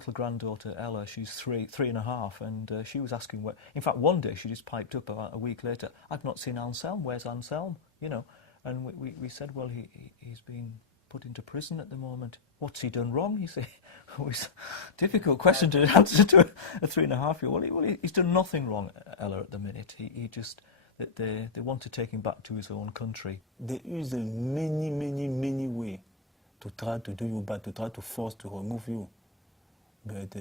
little granddaughter, Ella, she's three and a half, and she was asking where... In fact, one day she just piped up about a week later, I've not seen Anselme, where's Anselme? You know, and we said, well, he's been put into prison at the moment. What's he done wrong, you see? It's a difficult question to answer to a 3.5-year-old. Well, he's done nothing wrong, Ella, at the minute. He just... that they want to take him back to his own country. There is many ways to try to do you bad, to try to force to remove you. But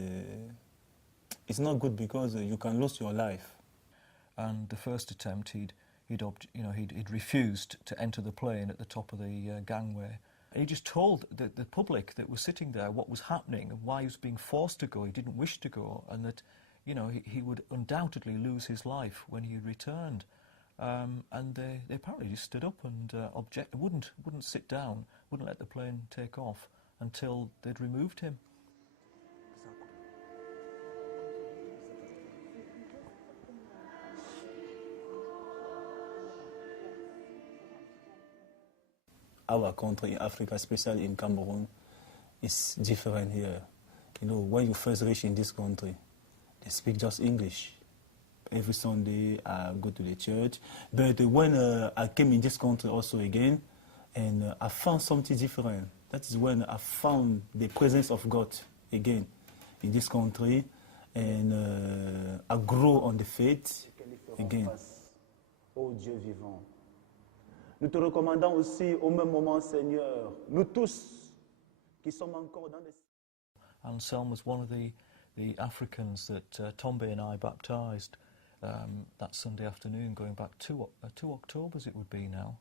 it's not good because you can lose your life. And the first attempt, he'd refused to enter the plane at the top of the gangway. And he just told the public that was sitting there what was happening and why he was being forced to go. He didn't wish to go, and that, you know, he would undoubtedly lose his life when he returned. And they apparently just stood up and wouldn't sit down, wouldn't let the plane take off until they'd removed him. Our country in Africa, especially in Cameroon, is different here. You know, when you first reach in this country, they speak just English. Every Sunday I go to the church. But when I came in this country also again, and I found something different. That is when I found the presence of God again in this country, and I grow on the faith again. Ô Dieu vivant, nous te recommandons aussi au même moment, Seigneur, nous tous qui sommes encore dans les... Anselme was one of the Africans that Tombe and I baptised that Sunday afternoon, going back 2 Octobers it would be now.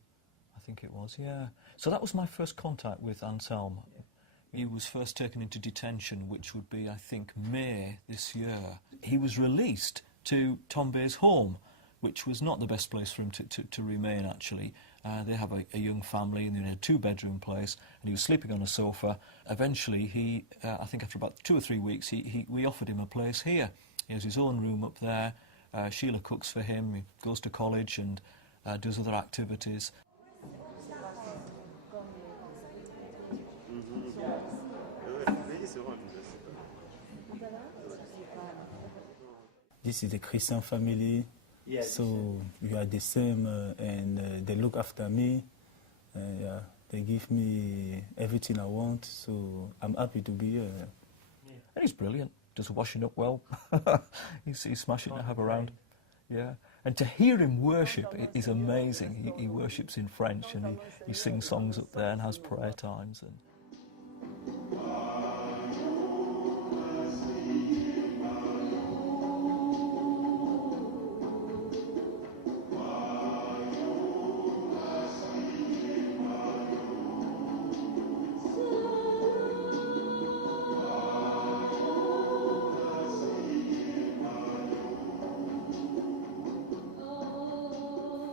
I think it was, yeah. So that was my first contact with Anselme. He was first taken into detention, which would be, I think, May this year. He was released to Tombe's home, which was not the best place for him to remain, actually. They have a young family, and they had a 2-bedroom place, and he was sleeping on a sofa. Eventually, I think after about 2 or 3 weeks, we offered him a place here. He has his own room up there. Sheila cooks for him. He goes to college and does other activities. This is a Christian family, so we are the same, and they look after me. Yeah, they give me everything I want, so I'm happy to be here. And he's brilliant. Does washing up well. he's smashing to have around. Yeah, and to hear him worship is amazing. He worships in French, and he sings songs up there and has prayer times. And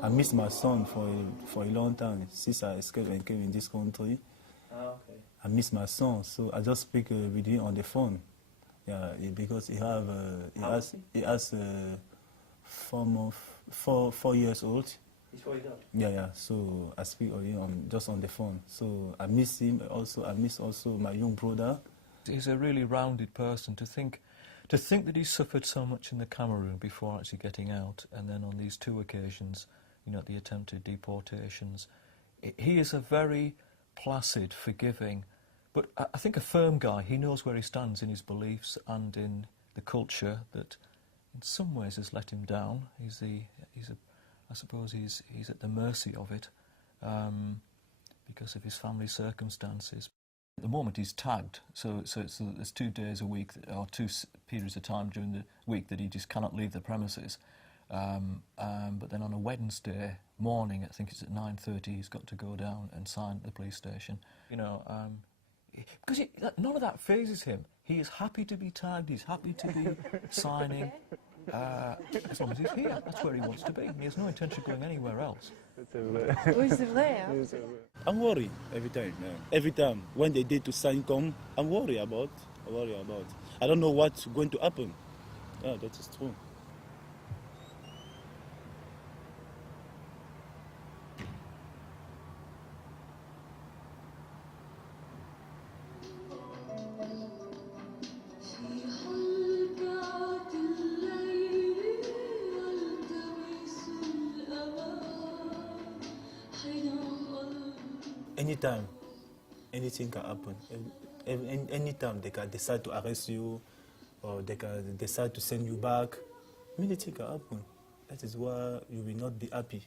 I miss my son for a long time since I escaped and came in this country. okay. I miss my son, so I just speak with him on the phone. Yeah, because he has 4 years old. He's 4 years old. Yeah. So I speak with him just on the phone. So I miss him. Also, I miss also my young brother. He's a really rounded person. To think that he suffered so much in the Cameroon before actually getting out, and then on these 2 occasions, you know, the attempted deportations. He is a very placid, forgiving, but I think a firm guy. He knows where he stands in his beliefs and in the culture that in some ways has let him down. I suppose he's at the mercy of it because of his family circumstances. At the moment he's tagged, so there's 2 days a week, or 2 periods of time during the week that he just cannot leave the premises. But then on a Wednesday morning, I think it's at 9:30, he's got to go down and sign at the police station. You know, because none of that phases him. He is happy to be tagged, he's happy to be signing, as long as he's here. That's where he wants to be. He has no intention of going anywhere else. Oui, c'est vrai. Hein? I'm worried every time. Every time when the day to sign come, I'm worried about. I don't know what's going to happen. Yeah, that is true. anytime, anything can happen. Anytime they can decide to arrest you, or they can decide to send you back. Many things can happen. That is why you will not be happy.